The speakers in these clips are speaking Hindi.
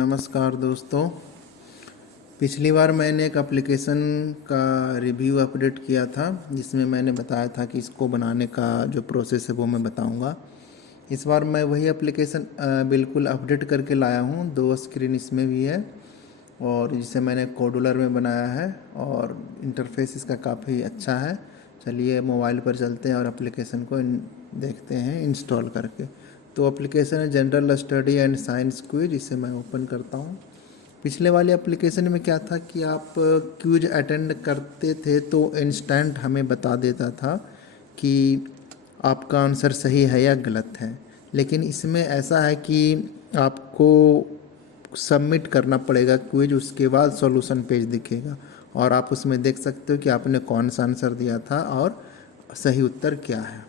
नमस्कार दोस्तों। पिछली बार मैंने एक एप्लीकेशन का रिव्यू अपडेट किया था जिसमें मैंने बताया था कि इसको बनाने का जो प्रोसेस है वो मैं बताऊंगा। इस बार मैं वही एप्लीकेशन बिल्कुल अपडेट करके लाया हूँ। 2 स्क्रीन इसमें भी है और जिसे मैंने कोडुलर में बनाया है और इंटरफेस इसका काफ़ी अच्छा है। चलिए मोबाइल पर चलते हैं और एप्लीकेशन को देखते हैं इंस्टॉल करके। तो एप्लीकेशन है general study and science quiz. इसे मैं ओपन करता हूँ। पिछले वाले एप्लीकेशन में क्या था कि आप क्विज अटेंड करते थे तो इंस्टेंट हमें बता देता था कि आपका आंसर सही है या गलत है, लेकिन इसमें ऐसा है कि आपको सबमिट करना पड़ेगा क्विज, उसके बाद सॉल्यूशन पेज दिखेगा और आप उसमें देख सकते हो कि आपने कौन सा आंसर दिया था और सही उत्तर क्या है।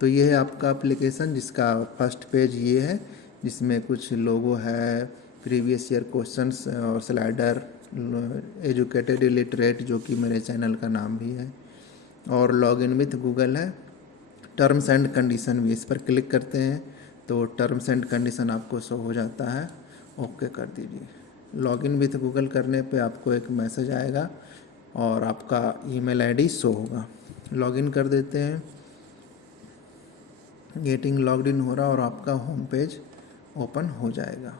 तो ये है आपका एप्लीकेशन जिसका फर्स्ट पेज ये है, जिसमें कुछ लोगो है, प्रीवियस ईयर क्वेश्चंस और स्लाइडर, एजुकेटेड इलिटरेट जो कि मेरे चैनल का नाम भी है, और लॉगिन विथ गूगल है। टर्म्स एंड कंडीशन भी, इस पर क्लिक करते हैं तो टर्म्स एंड कंडीशन आपको शो हो जाता है। ओके कर दीजिए। लॉगिन विथ गूगल करने पे आपको एक मैसेज आएगा और आपका ईमेल आईडी शो होगा। लॉगिन कर देते हैं। गेटिंग लॉग्ड इन हो रहा और आपका होम पेज ओपन हो जाएगा।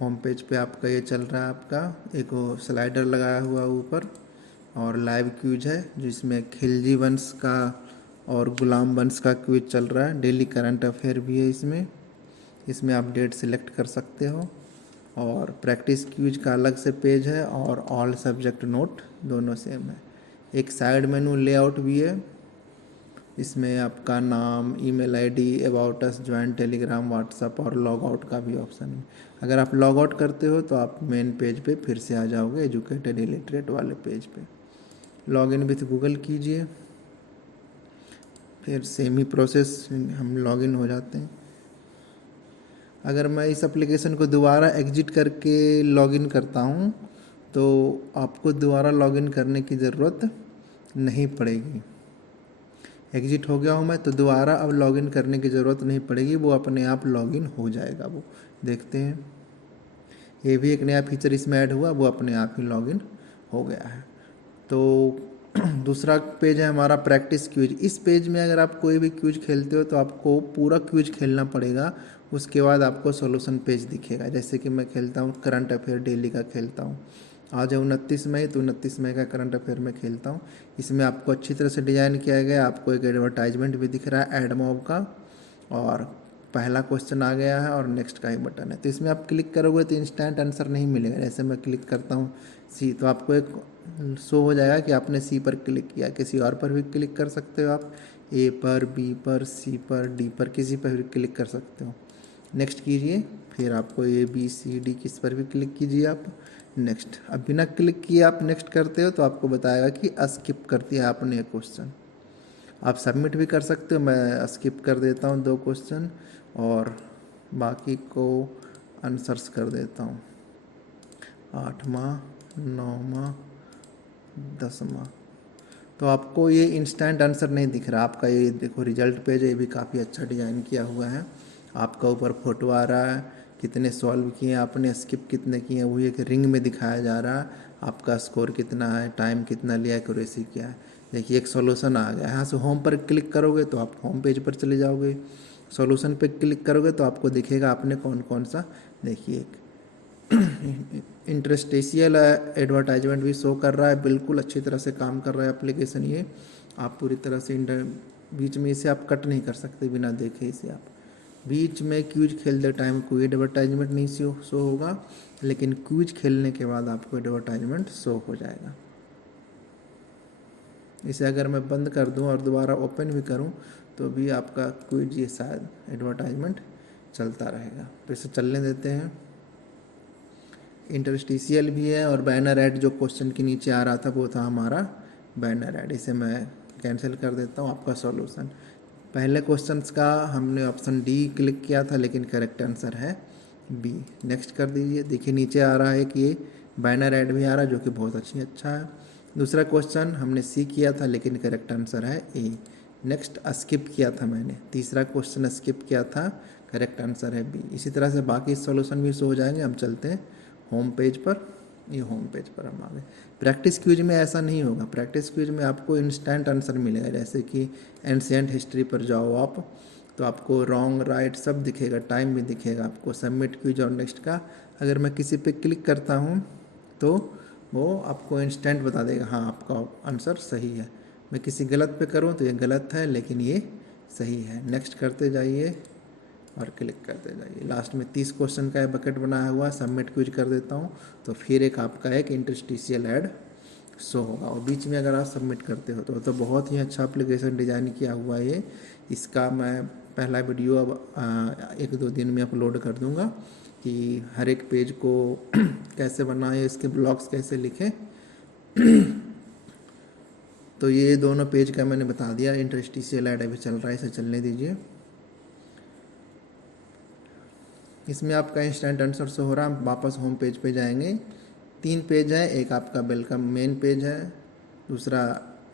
होम पेज पे आपका ये चल रहा है, आपका एक वो स्लाइडर लगाया हुआ ऊपर और लाइव क्विज है जिसमें खिलजी वंश का और गुलाम वंश का क्विज चल रहा है। डेली करंट अफेयर भी है इसमें आप डेट सिलेक्ट कर सकते हो और प्रैक्टिस क्विज का अलग से पेज है और ऑल सब्जेक्ट नोट दोनों सेम है। एक साइड मेनू लेआउट भी है, इसमें आपका नाम, email ID, about us, join Telegram, WhatsApp और लॉग आउट का भी ऑप्शन है। अगर आप लॉग आउट करते हो तो आप मेन पेज पे फिर से आ जाओगे, एजुकेटेड इलिटरेट वाले पेज पे। लॉगिन विथ गूगल कीजिए, फिर सेम ही प्रोसेस हम लॉगिन हो जाते हैं। अगर मैं इस एप्लीकेशन को दोबारा एग्जिट करके लॉगिन करता हूँ तो आपको दोबारा लॉगिन करने की ज़रूरत नहीं पड़ेगी। एग्जिट हो गया हूँ मैं तो दोबारा अब लॉगिन करने की ज़रूरत नहीं पड़ेगी, वो अपने आप लॉगिन हो जाएगा। वो देखते हैं, ये भी एक नया फीचर इसमें ऐड हुआ, वो अपने आप ही लॉगिन हो गया है। तो दूसरा पेज है हमारा प्रैक्टिस क्विज। इस पेज में अगर आप कोई भी क्विज खेलते हो तो आपको पूरा क्विज खेलना पड़ेगा, उसके बाद आपको सॉल्यूशन पेज दिखेगा। जैसे कि मैं खेलता हूँ करंट अफेयर डेली का खेलता हूँ, आज है 29 मई, तो 29 मई का करंट अफेयर में खेलता हूँ। इसमें आपको अच्छी तरह से डिज़ाइन किया गया है। आपको एक एडवर्टाइजमेंट भी दिख रहा है एडमॉब का, और पहला क्वेश्चन आ गया है और नेक्स्ट का ही बटन है। तो इसमें आप क्लिक करोगे तो इंस्टेंट आंसर नहीं मिलेगा। जैसे मैं क्लिक करता हूँ सी, तो आपको एक शो हो जाएगा कि आपने सी पर क्लिक किया। किसी और पर भी क्लिक कर सकते हो आप, ए पर, बी पर, सी पर, डी पर, किसी पर भी क्लिक कर सकते हो। नेक्स्ट कीजिए, फिर आपको ए बी सी डी किस पर भी क्लिक कीजिए आप, नेक्स्ट। अब बिना क्लिक किए आप नेक्स्ट करते हो तो आपको बताएगा कि स्किप कर दिया आपने क्वेश्चन। आप सबमिट भी कर सकते हो। मैं स्किप कर देता हूँ 2 क्वेश्चन और बाकी को आंसर्स कर देता हूँ। 8वां, 9वां, 10वां। तो आपको ये इंस्टेंट आंसर नहीं दिख रहा। आपका ये देखो रिजल्ट पेज है, ये भी काफ़ी अच्छा डिज़ाइन किया हुआ है। आपका ऊपर फोटो आ रहा है, कितने सॉल्व किए आपने, स्किप कितने किए, वो एक रिंग में दिखाया जा रहा है। आपका स्कोर कितना है, टाइम कितना लिया, एक्यूरेसी क्या है। देखिए एक सॉल्यूशन आ गया। यहाँ से होम पर क्लिक करोगे तो आप होम पेज पर चले जाओगे। सॉल्यूशन पे क्लिक करोगे तो आपको दिखेगा आपने कौन कौन सा, देखिए इंटरस्टेशियल एडवर्टाइजमेंट भी शो कर रहा है। बिल्कुल अच्छी तरह से काम कर रहा है एप्लीकेशन ये। आप पूरी तरह से बीच में इसे आप कट नहीं कर सकते बिना देखे इसे। आप बीच में क्विज खेलते टाइम कोई एडवर्टाइजमेंट नहीं शो होगा, लेकिन क्विज खेलने के बाद आपको एडवर्टाइजमेंट शो हो जाएगा। इसे अगर मैं बंद कर दूं और दोबारा ओपन भी करूं तो भी आपका क्विज ये शायद एडवर्टाइजमेंट चलता रहेगा। तो इसे चलने देते हैं। इंटरस्टिशियल भी है और बैनर ऐड जो क्वेश्चन के नीचे आ रहा था वो था हमारा बैनर ऐड। इसे मैं कैंसिल कर देता हूँ। आपका सॉल्यूशन, पहले क्वेश्चंस का हमने ऑप्शन डी क्लिक किया था लेकिन करेक्ट आंसर है बी। नेक्स्ट कर दीजिए। देखिए नीचे आ रहा है कि ये बैनर ऐड भी आ रहा है जो कि बहुत अच्छा है। दूसरा क्वेश्चन हमने सी किया था लेकिन करेक्ट आंसर है ए। नेक्स्ट स्किप किया था मैंने, तीसरा क्वेश्चन स्किप किया था, करेक्ट आंसर है बी। इसी तरह से बाकी सॉल्यूशन भी शो हो जाएंगे। हम चलते हैं होम पेज पर। ये होम पेज पर हम आ गए। प्रैक्टिस क्विज में ऐसा नहीं होगा। प्रैक्टिस क्विज में आपको इंस्टेंट आंसर मिलेगा। जैसे कि एंशिएंट हिस्ट्री पर जाओ आप, तो आपको रॉन्ग राइट सब दिखेगा, टाइम भी दिखेगा आपको, सबमिट क्विज और नेक्स्ट का। अगर मैं किसी पे क्लिक करता हूँ तो वो आपको इंस्टेंट बता देगा हाँ आपका आंसर सही है। मैं किसी गलत पे करूँ तो ये गलत है, लेकिन ये सही है। नेक्स्ट करते जाइए और क्लिक करते जाइए। लास्ट में 30 क्वेश्चन का बकेट बनाया हुआ है। सबमिट क्विज कर देता हूँ तो फिर एक आपका एक इंटरस्टिशियल ऐड शो होगा। और बीच में अगर आप सबमिट करते हो तो बहुत ही अच्छा एप्लीकेशन डिज़ाइन किया हुआ है ये। इसका मैं पहला वीडियो अब 1-2 दिन में अपलोड कर दूंगा कि हर एक पेज को कैसे बनाएं, इसके ब्लॉग्स कैसे लिखें। तो ये दोनों पेज का मैंने बता दिया। इंटरस्टिशियल ऐड अभी चल रहा है, इसे चलने दीजिए। इसमें आपका इंस्टेंट आंसर शो हो रहा है। हम वापस होम पेज पे जाएंगे। 3 पेज है, एक आपका वेलकम मेन पेज है, दूसरा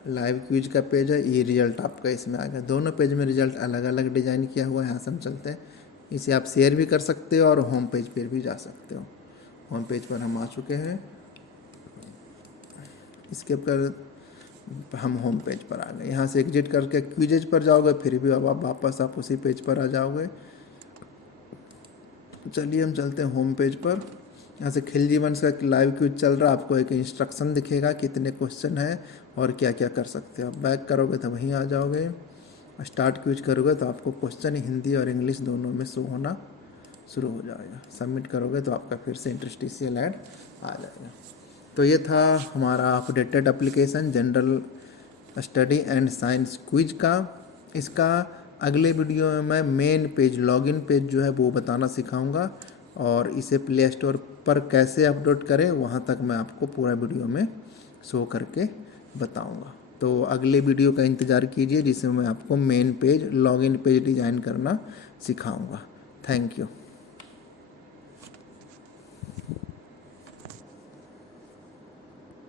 लाइव क्विज का पेज है, ये रिजल्ट आपका इसमें आ गया। दोनों पेज में रिजल्ट अलग अलग डिज़ाइन किया हुआ है। यहाँ से हम चलते हैं। इसे आप शेयर भी कर सकते हो और होम पेज पर भी जा सकते हो। होम पेज पर हम आ चुके हैं। इसके ऊपर हम होम पेज पर आ गए। यहाँ से एग्जिट करके क्विजेज पर जाओगे, फिर भी अब आप वापस आप उसी पेज पर आ जाओगे। तो चलिए हम चलते हैं होम पेज पर। यहाँ से खिलजी वंश का लाइव क्विज चल रहा है। आपको एक इंस्ट्रक्शन दिखेगा कितने क्वेश्चन है और क्या क्या कर सकते हो। आप बैक करोगे तो वहीं आ जाओगे। स्टार्ट क्विज करोगे तो आपको क्वेश्चन हिंदी और इंग्लिश दोनों में शो होना शुरू हो जाएगा। सबमिट करोगे तो आपका फिर से इंटरस्टिशियल ऐड आ जाएगा। तो ये था हमारा updated application general study and science quiz का। इसका अगले वीडियो में मैं मेन पेज लॉगिन पेज जो है वो बताना सिखाऊंगा, और इसे प्ले स्टोर पर कैसे अपलोड करें वहाँ तक मैं आपको पूरा वीडियो में शो करके बताऊंगा। तो अगले वीडियो का इंतज़ार कीजिए जिसमें मैं आपको main page login page design करना सिखाऊंगा। Thank you.